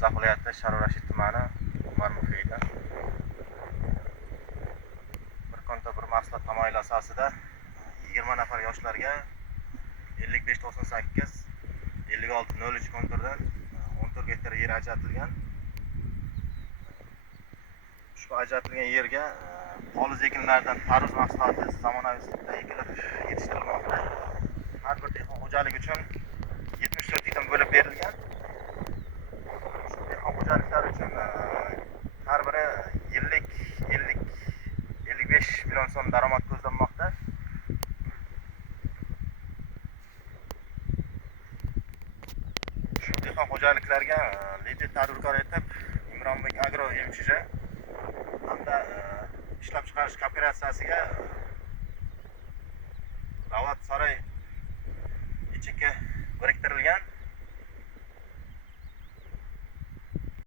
Jizzax viloyati Sharof tumani Umar Mufiyda bir konta bir mahsulot tamoyili asosida 20 nafar yoshlarga 5598 5603 konturdan 14 gektar yer ajratilgan. Ushbu ajratilgan yerga poliz ekinlardan tarvuz mahsuloti zamonaviy usulda ekilib yetishtirilmoqda. Har bir dehqon xo'jaligi uchun 74 hektar bo'lib berilgan. Shu dehqon xo'jaliklari uchun har biri yillik 55 million so'm daromad ko'zlanmoqda. Shu dehqon xo'jaliklarga lider tadbirkor etib Imronbek Agro MChJ hamda ishlab chiqarish kooperatsiyasiga Davlat saroy ichiga biriktirilgan